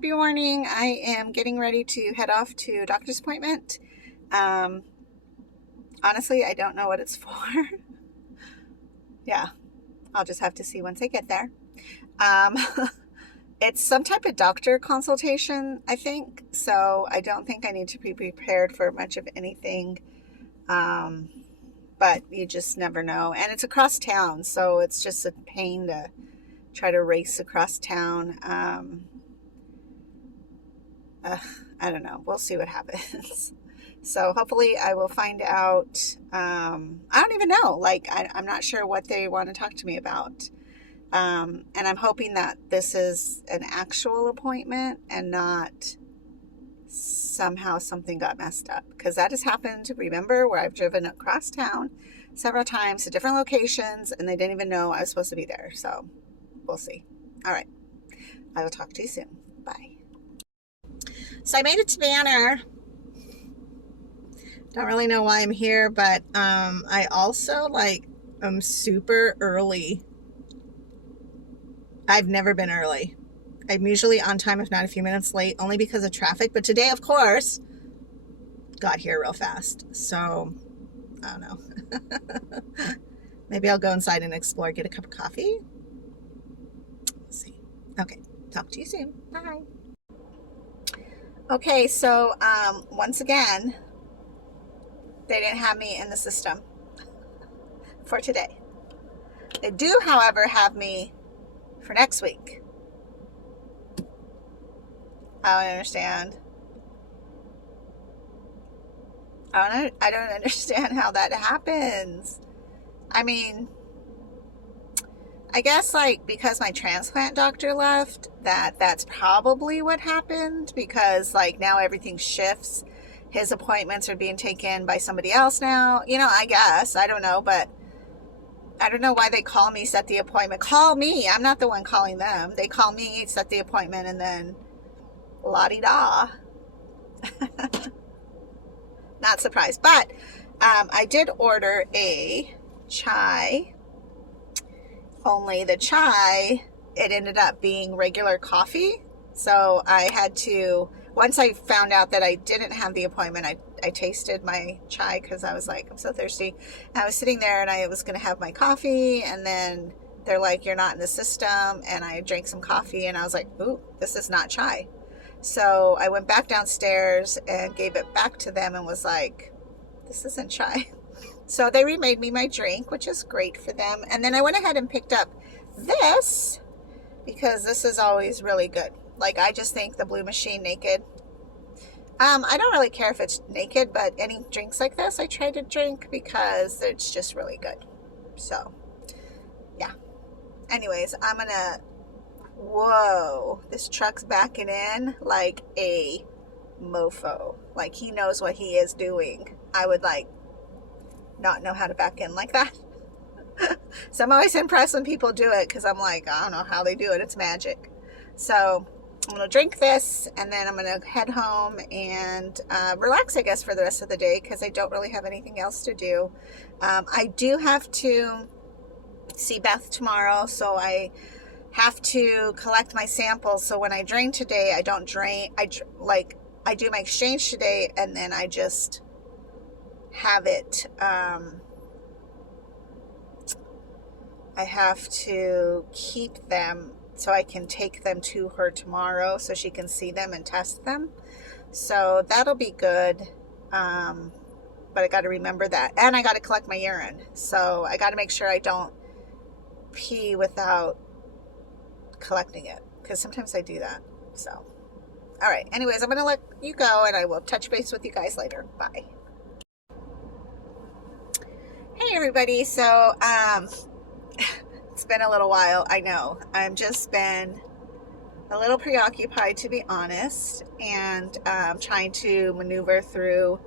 happy morning. I am getting ready to head off to a doctor's appointment. Um, Honestly, I don't know what it's for. Yeah, I'll just have to see once I get there. Um, it's some type of doctor consultation, I think. So I don't think I need to be prepared for much of anything. Um, but you just never know. And it's across town, so it's just a pain to try to race across town. Uh, I don't know. We'll see what happens. So hopefully I will find out. I don't even know. I'm not sure what they want to talk to me about. And I'm hoping that this is an actual appointment and not somehow something got messed up. Because that has happened, remember, where I've driven across town several times to different locations and they didn't even know I was supposed to be there. So we'll see. All right. I will talk to you soon. Bye. So I made it to Banner. Don't really know why I'm here, but I also am super early. I've never been early. I'm usually on time, if not a few minutes late, only because of traffic. But today, of course, got here real fast. So I don't know. Maybe I'll go inside and explore, get a cup of coffee. Let's see. Okay, talk to you soon. Bye. Okay, so once again, they didn't have me in the system for today. They do, however, have me for next week. I don't understand. I don't understand how that happens. I mean, I guess because my transplant doctor left, that's probably what happened, because now everything shifts. His appointments are being taken by somebody else now. I guess. I don't know, but I don't know why they call me, set the appointment. Call me. I'm not the one calling them. They call me, set the appointment, and then la-di-da. Not surprised. But I did order a chai. Only the chai, it ended up being regular coffee. So I had to, once I found out that I didn't have the appointment, I tasted my chai because I was like, I'm so thirsty. And I was sitting there and I was going to have my coffee, and then they're like, you're not in the system. And I drank some coffee and I was like, ooh, this is not chai. So I went back downstairs and gave it back to them and was like, this isn't chai. So they remade me my drink, which is great for them. And then I went ahead and picked up this because this is always really good. I just think the Blue Machine Naked. I don't really care if it's naked, but any drinks like this I try to drink because it's just really good. So, yeah. Anyways, I'm gonna, whoa, this truck's backing in like a mofo. Like he knows what he is doing. I would not know how to back in like that. So I'm always impressed when people do it because I'm like, I don't know how they do it. It's magic. So I'm going to drink this and then I'm going to head home and relax, I guess, for the rest of the day because I don't really have anything else to do. I do have to see Beth tomorrow, so I have to collect my samples. So when I drain today, I don't drain. I do my exchange today and then I just have it. I have to keep them so I can take them to her tomorrow so she can see them and test them. So that'll be good. But I got to remember that. And I got to collect my urine. So I got to make sure I don't pee without collecting it, because sometimes I do that. So, all right. Anyways, I'm going to let you go and I will touch base with you guys later. Bye. Hey, everybody. So, it's been a little while, I know. I've just been a little preoccupied, to be honest, and trying to maneuver through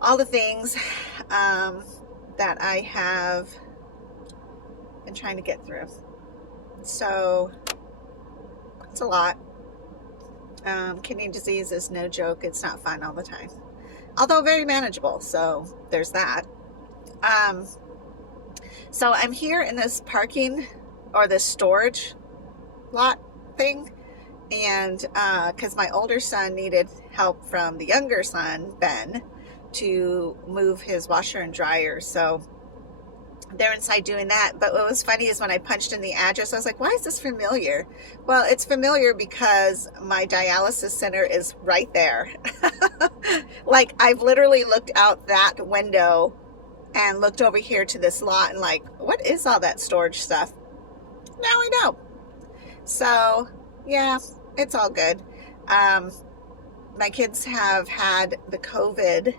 all the things that I have been trying to get through. So it's a lot. Kidney disease is no joke. It's not fun all the time, although very manageable. So there's that. So I'm here in this parking or this storage lot thing, And because my older son needed help from the younger son, Ben, to move his washer and dryer. So they're inside doing that. But what was funny is when I punched in the address, I was like, why is this familiar? Well, it's familiar because my dialysis center is right there. Like, I've literally looked out that window and looked over here to this lot and like, what is all that storage stuff? Now I know. So yeah, it's all good. My kids have had the COVID,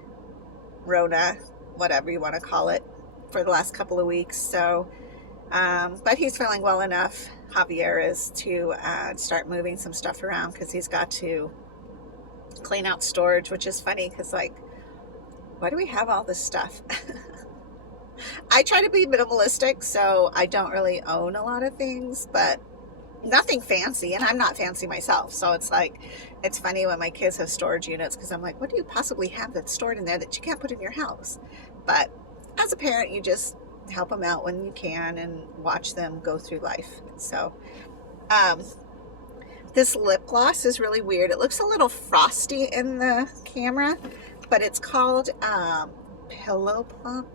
Rona, whatever you want to call it, for the last couple of weeks. So, but he's feeling well enough, Javier is, to start moving some stuff around because he's got to clean out storage, which is funny because, like, why do we have all this stuff? I try to be minimalistic, so I don't really own a lot of things, but nothing fancy, and I'm not fancy myself. So it's like, it's funny when my kids have storage units because I'm like, what do you possibly have that's stored in there that you can't put in your house? But as a parent, you just help them out when you can and watch them go through life. So this lip gloss is really weird. It looks a little frosty in the camera, but it's called Pillow Plump.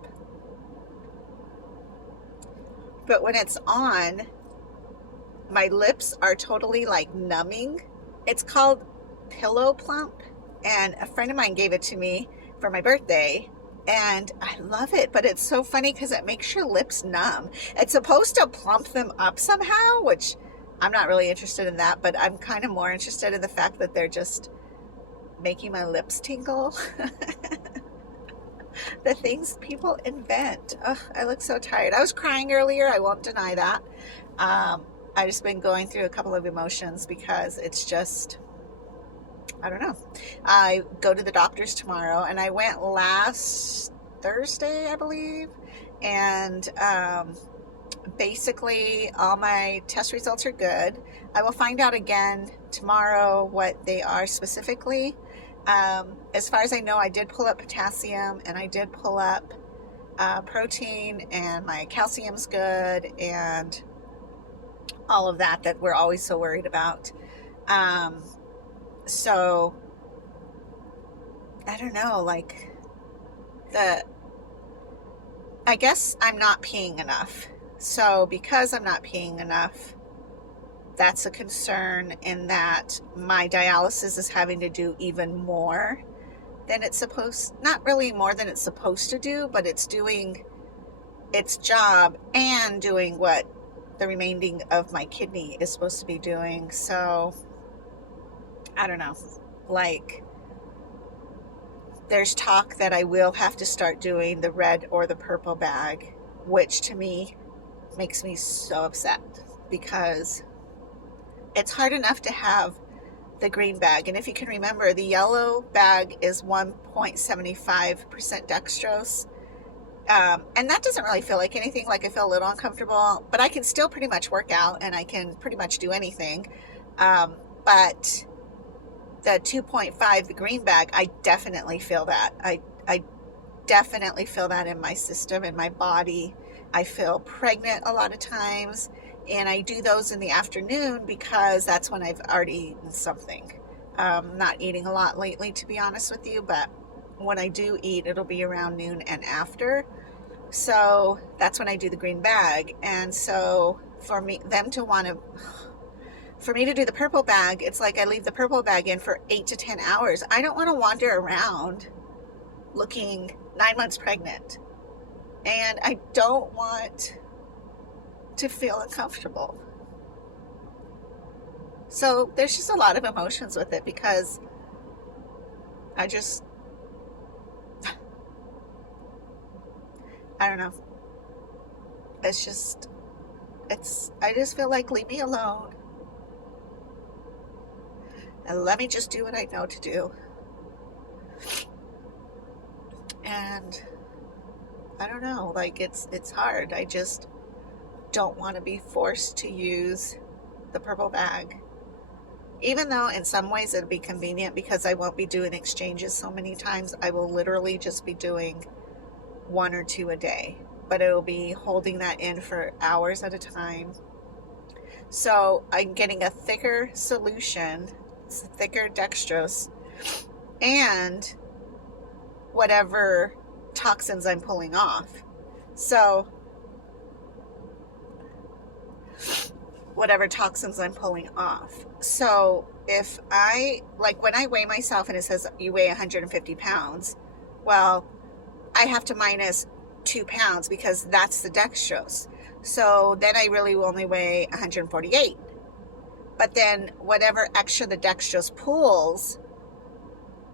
But when it's on, my lips are totally like numbing. It's called Pillow Plump, and a friend of mine gave it to me for my birthday, and I love it. But it's so funny because it makes your lips numb. It's supposed to plump them up somehow, which I'm not really interested in that, but I'm kind of more interested in the fact that they're just making my lips tingle. The things people invent. Ugh, I look so tired. I was crying earlier, I won't deny that. I just been going through a couple of emotions because it's just, I don't know. I go to the doctor's tomorrow, and I went last Thursday, I believe, and basically all my test results are good. I will find out again tomorrow what they are specifically. As far as I know, I did pull up potassium, and I did pull up protein, and my calcium's good, and all of that we're always so worried about. So I don't know, like, I guess I'm not peeing enough. So because I'm not peeing enough, that's a concern, in that my dialysis is having to do even more than it's supposed, not really more than it's supposed to do, but it's doing its job and doing what the remaining of my kidney is supposed to be doing. So I don't know, like, there's talk that I will have to start doing the red or the purple bag, which to me makes me so upset because it's hard enough to have the green bag. And if you can remember, the yellow bag is 1.75% dextrose. And that doesn't really feel like anything. Like, I feel a little uncomfortable, but I can still pretty much work out, and I can pretty much do anything. But the 2.5, the green bag, I definitely feel that. I definitely feel that in my system, in my body. I feel pregnant a lot of times, and I do those in the afternoon because that's when I've already eaten something. Not eating a lot lately, to be honest with you, but when I do eat, it'll be around noon and after. So that's when I do the green bag. And so for me to do the purple bag, it's like I leave the purple bag in for 8 to 10 hours. I don't want to wander around looking 9 months pregnant. And I don't want to feel uncomfortable. So there's just a lot of emotions with it because I don't know. I just feel like, leave me alone. And let me just do what I know to do. And I don't know, like, it's hard. I just don't want to be forced to use the purple bag. Even though in some ways it'll be convenient because I won't be doing exchanges so many times. I will literally just be doing 1 or 2 a day, but it will be holding that in for hours at a time. So I'm getting a thicker solution, it's a thicker dextrose, and whatever toxins I'm pulling off. So whatever toxins I'm pulling off. So if I, like when I weigh myself and it says you weigh 150 pounds, well, I have to minus 2 pounds because that's the dextrose. So then I really only weigh 148. But then whatever extra the dextrose pulls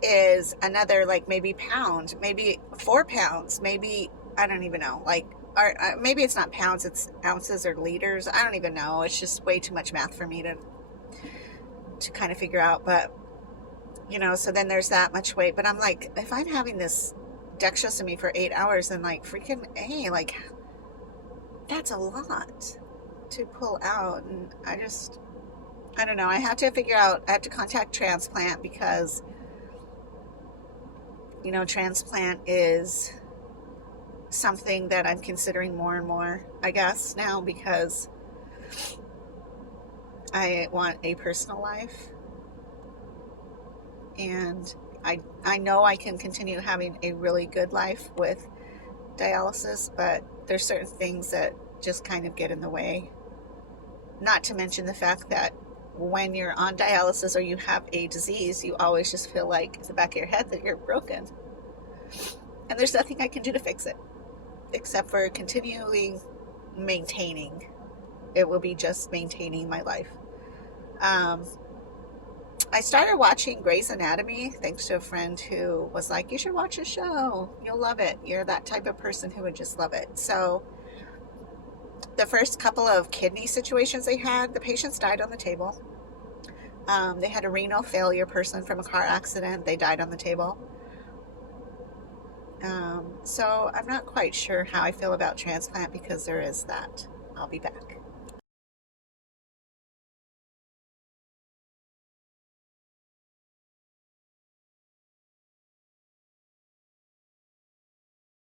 is another, like maybe pound, maybe 4 pounds, maybe, I don't even know, like, or maybe it's not pounds, it's ounces or liters. I don't even know. It's just way too much math for me to kind of figure out. But, you know, so then there's that much weight. But I'm like, if I'm having this dextrose in me for 8 hours, then like freaking A, like that's a lot to pull out. And I don't know. I have to figure out, I have to contact transplant because, you know, transplant is something that I'm considering more and more, I guess, now, because I want a personal life. And I know I can continue having a really good life with dialysis, but there's certain things that just kind of get in the way. Not to mention the fact that when you're on dialysis or you have a disease, you always just feel like in the back of your head that you're broken. And there's nothing I can do to fix it, except for continually maintaining. It will be just maintaining my life. I started watching Grey's Anatomy thanks to a friend who was like, you should watch a show. You'll love it. You're that type of person who would just love it. So the first couple of kidney situations they had, the patients died on the table. They had a renal failure person from a car accident. They died on the table. So I'm not quite sure how I feel about transplant because there is that. I'll be back.